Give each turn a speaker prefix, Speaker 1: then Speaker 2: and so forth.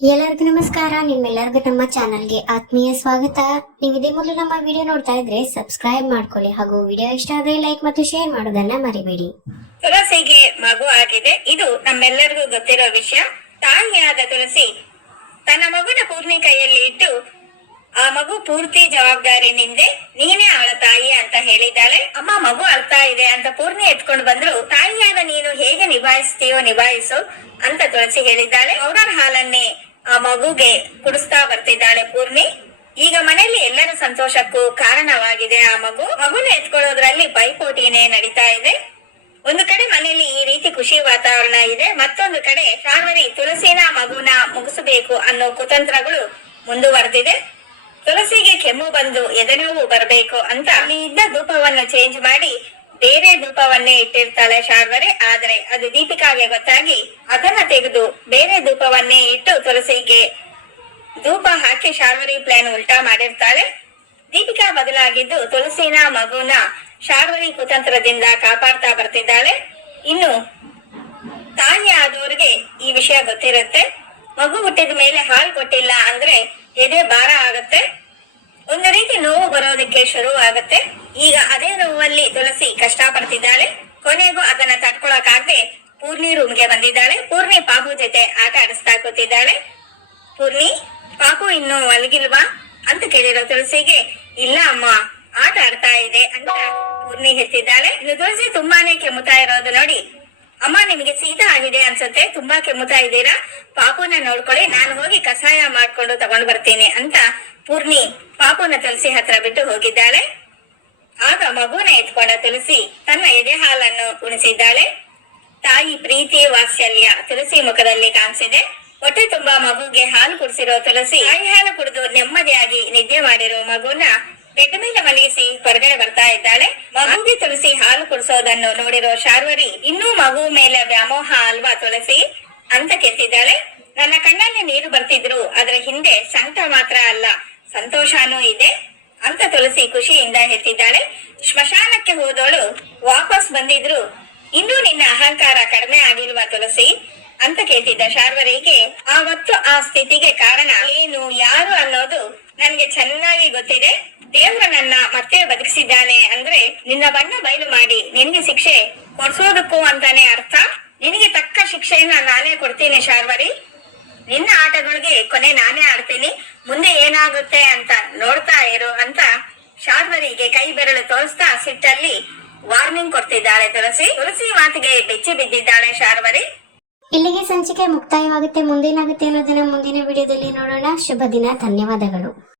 Speaker 1: ಎಲ್ಲರಿಗೂ ನಮಸ್ಕಾರ. ನಿಮ್ಮೆಲ್ಲರಿಗೂ ನಮ್ಮ ಚಾನಲ್ಗೆ ಆತ್ಮೀಯ ಸ್ವಾಗತ. ನೀವು ಇದೇ ಮೊದಲು ನಮ್ಮ ವಿಡಿಯೋ ನೋಡ್ತಾ ಇದ್ರೆ ಸಬ್ಸ್ಕ್ರೈಬ್ ಮಾಡ್ಕೊಳ್ಳಿ ಹಾಗೂ ವಿಡಿಯೋ ಇಷ್ಟ ಆದ್ರೆ ಲೈಕ್ ಮತ್ತು ಶೇರ್ ಮಾಡೋದನ್ನ ಮರಿಬೇಡಿ.
Speaker 2: ತುಳಸಿಗೆ ಮಗು ಆಗಿದೆ. ಇದು ನಮ್ಮೆಲ್ಲರಿಗೂ ಗೊತ್ತಿರೋ ವಿಷಯ. ತಾಯಿಯಾದ ತುಳಸಿ ತನ್ನ ಮಗುನ ಪೂರ್ಣಿ ಕೈಯಲ್ಲಿ ಇಟ್ಟು, ಆ ಮಗು ಪೂರ್ತಿ ಜವಾಬ್ದಾರಿ ನಿಂದೆ, ನೀನೇ ಅವಳ ತಾಯಿ ಅಂತ ಹೇಳಿದ್ದಾಳೆ. ಅಮ್ಮ, ಮಗು ಅಳ್ತಾ ಇದೆ ಅಂತ ಪೂರ್ಣಿ ಎತ್ಕೊಂಡು ಬಂದ್ರು. ತಾಯಿಯಾದ ನೀನು ಹೇಗೆ ನಿಭಾಯಿಸ್ತೀಯೋ ನಿಭಾಯಿಸು ಅಂತ ತುಳಸಿ ಹೇಳಿದ್ದಾಳೆ. ಪೌಡರ್ ಹಾಲನ್ನೇ ಆ ಮಗುಗೆ ಕುಡಿಸ್ತಾ ಬರ್ತಿದ್ದಾಳೆ ಪೂರ್ಣಿ. ಈಗ ಮನೆಯಲ್ಲಿ ಎಲ್ಲರ ಸಂತೋಷಕ್ಕೂ ಕಾರಣವಾಗಿದೆ ಆ ಮಗು. ಮಗುನ ಎತ್ಕೊಳ್ಳೋದ್ರಲ್ಲಿ ಪೈಪೋಟಿನೇ ನಡೀತಾ ಇದೆ. ಒಂದು ಕಡೆ ಮನೆಯಲ್ಲಿ ಈ ರೀತಿ ಖುಷಿ ವಾತಾವರಣ ಇದೆ, ಮತ್ತೊಂದು ಕಡೆ ಶಾರ್ವರಿ ತುಳಸಿನ ಮಗುನ ಮುಗಿಸಬೇಕು ಅನ್ನೋ ಕುತಂತ್ರಗಳು ಮುಂದುವರೆದಿದೆ. ತುಳಸಿಗೆ ಕೆಮ್ಮು ಬಂದು ಎದೆನೋವು ಬರಬೇಕು ಅಂತ ಅಲ್ಲಿ ಇದ್ದ ಧೂಪವನ್ನು ಚೇಂಜ್ ಮಾಡಿ ಬೇರೆ ಧೂಪವನ್ನೇ ಇಟ್ಟಿರ್ತಾಳೆ ಶಾರ್ವರಿ. ಆದ್ರೆ ಅದು ದೀಪಿಕಾಗೆ ಗೊತ್ತಾಗಿ ಅದನ್ನ ತೆಗೆದು ಬೇರೆ ಧೂಪವನ್ನೇ ಇಟ್ಟು ತುಳಸಿಗೆ ಧೂಪ ಹಾಕಿ ಶಾರ್ವರಿ ಪ್ಲಾನ್ ಉಲ್ಟಾ ಮಾಡಿರ್ತಾಳೆ. ದೀಪಿಕಾ ಬದಲಾಗಿದ್ದು ತುಳಸಿನ ಮಗುನ ಶಾರ್ವರಿ ಕುತಂತ್ರದಿಂದ ಕಾಪಾಡ್ತಾ ಬರ್ತಿದ್ದಾಳೆ. ಇನ್ನು ತಾಯಿ ಆದವ್ರಿಗೆ ಈ ವಿಷಯ ಗೊತ್ತಿರುತ್ತೆ. ಮಗು ಹುಟ್ಟಿದ ಮೇಲೆ ಹಾಲು ಕೊಟ್ಟಿಲ್ಲ ಅಂದ್ರೆ ಎದೆ ಭಾರ ಆಗತ್ತೆ. ಒಂದು ರೀತಿ ನೋವು ಬರೋದಕ್ಕೆ ಶುರು ಆಗತ್ತೆ. ಈಗ ಅದೇ ನೋವಲ್ಲಿ ತುಳಸಿ ಕಷ್ಟ ಪಡ್ತಿದ್ದಾಳೆ ಕೊನೆಗೂ ಅದನ್ನ ತಡ್ಕೊಳಕಾಗದೆ ಪೂರ್ಣಿ ರೂಮ್ಗೆ ಬಂದಿದ್ದಾಳೆ. ಪೂರ್ಣಿ ಪಾಪು ಜೊತೆ ಆಟ ಆಡಿಸ್ತಾ ಕೂತಿದ್ದಾಳೆ ಪೂರ್ಣಿ ಪಾಪು ಇನ್ನು ಮಲಗಿಲ್ವಾ ಅಂತ ಕೇಳಿರೋ ತುಳಸಿಗೆ, ಇಲ್ಲ ಅಮ್ಮ, ಆಟ ಆಡ್ತಾ ಇದೆ ಅಂತ ಪೂರ್ಣಿ ಹೇಳ್ತಿದ್ದಾಳೆ. ಇನ್ನು ತುಳಸಿ ತುಂಬಾನೇ ಕೆಮ್ಮುತ್ತಾ ಇರೋದು ನೋಡಿ. ಅಮ್ಮ, ನಿಮಗೆ ಶೀತ ಆಗಿದೆ ಅನ್ಸುತ್ತೆ, ತುಂಬಾ ಕೆಮ್ಮುತ್ತಾ ಇದ್ದೀರಾ? ಪಾಪುನ ನೋಡ್ಕೊಳ್ಳಿ, ನಾನು ಹೋಗಿ ಕಷಾಯ ಮಾಡ್ಕೊಂಡು ತಗೊಂಡ್ ಬರ್ತೀನಿ ಅಂತ ಪೂರ್ಣಿ ಪಾಪುನ ತುಳಸಿ ಹತ್ರ ಬಿಟ್ಟು ಹೋಗಿದ್ದಾಳೆ. ಆಗ ಮಗುನ ಎತ್ಕೊಂಡ ತುಳಸಿ ತನ್ನ ಎದೆ ಹಾಲನ್ನು ಉಣಿಸಿದ್ದಾಳೆ. ತಾಯಿ ಪ್ರೀತಿ ವಾತ್ಸಲ್ಯ ತುಳಸಿ ಮುಖದಲ್ಲಿ ಕಾಣಿಸಿದೆ. ಹೊಟ್ಟೆ ತುಂಬಾ ಮಗುಗೆ ಹಾಲು ಕುಡಿಸಿರೋ ತುಳಸಿ, ತಾಯಿ ಹಾಲು ಕುಡಿದು ನೆಮ್ಮದಿಯಾಗಿ ನಿದ್ದೆ ಮಾಡಿರೋ ಮಗುನ ಬೆಡ್ ಮೇಲೆ ಮಲಗಿಸಿ ಹೊರಗಡೆ ಬರ್ತಾ ಇದ್ದಾಳೆ. ಮಗುಗೆ ತುಳಸಿ ಹಾಲು ಕುಡಿಸೋದನ್ನು ನೋಡಿರೋ ಶಾರ್ವರಿ, ಇನ್ನೂ ಮಗು ಮೇಲೆ ವ್ಯಾಮೋಹ ಅಲ್ವಾ ತುಳಸಿ? ಅಂತ ಕೆತ್ತಿದ್ದಾಳೆ ನನ್ನ ಕಣ್ಣಲ್ಲಿ ನೀರು ಬರ್ತಿದ್ರು ಅದರ ಹಿಂದೆ ಸಂಕಟ ಮಾತ್ರ ಅಲ್ಲ, ಸಂತೋಷನೂ ಇದೆ ಅಂತ ತುಳಸಿ ಖುಷಿಯಿಂದ ಹೇಳ್ತಿದ್ದಾಳೆ. ಸ್ಮಶಾನಕ್ಕೆ ಹೋದವಳು ವಾಪಸ್ ಬಂದಿದ್ರು. ಇನ್ನೂ ನಿನ್ನ ಅಹಂಕಾರ ಕಡಿಮೆ ಆಗಿಲ್ವಾ ತುಳಸಿ? ಅಂತ ಕೇಳ್ತಿದ್ದ ಶಾರ್ವರಿಗೆ, ಆವತ್ತು ಆ ಸ್ಥಿತಿಗೆ ಕಾರಣ ಏನು, ಯಾರು ಅನ್ನೋದು ನನ್ಗೆ ಚೆನ್ನಾಗಿ ಗೊತ್ತಿದೆ. ದೇವ್ರು ನನ್ನ ಮತ್ತೆ ಬದುಕಿಸಿದ್ದಾನೆ ಅಂದ್ರೆ ನಿನ್ನ ಬಣ್ಣ ಬಯಲು ಮಾಡಿ, ನಿನ್ಗೆ ಶಿಕ್ಷೆ ಕೊಡ್ಸೋದಕ್ಕೂ ಅಂತಾನೆ ಅರ್ಥ? ನಿನಗೆ ತಕ್ಕ ಶಿಕ್ಷೆಯನ್ನ ನಾನೇ ಕೊಡ್ತೀನಿ ಶಾರ್ವರಿ. ನಿನ್ನ ಆಟಗಳಿಗೆ ಕೊನೆ ನಾನೇ ಆಡ್ತೀನಿ. ಮುಂದೆ ಏನಾಗುತ್ತೆ ಅಂತ ನೋಡ್ತಾ ಇರು ಅಂತ ಶಾರ್ವರಿಗೆ ಕೈ ಬೆರಳು ತೋರಿಸ್ತಾ ಸಿಟ್ಟಲ್ಲಿ ವಾರ್ನಿಂಗ್ ಕೊಡ್ತಿದ್ದಾಳೆ ತುಳಸಿ. ತುಳಸಿ ಮಾತಿಗೆ ಬೆಚ್ಚಿ ಬಿದ್ದಿದ್ದಾಳೆ ಶಾರ್ವರಿ.
Speaker 1: ಇಲ್ಲಿಗೆ ಸಂಚಿಕೆ ಮುಕ್ತಾಯವಾಗುತ್ತೆ. ಮುಂದೇನಾಗುತ್ತೆ ಅನ್ನೋದನ್ನ ಮುಂದಿನ ವಿಡಿಯೋದಲ್ಲಿ ನೋಡೋಣ. ಶುಭ ದಿನ. ಧನ್ಯವಾದಗಳು.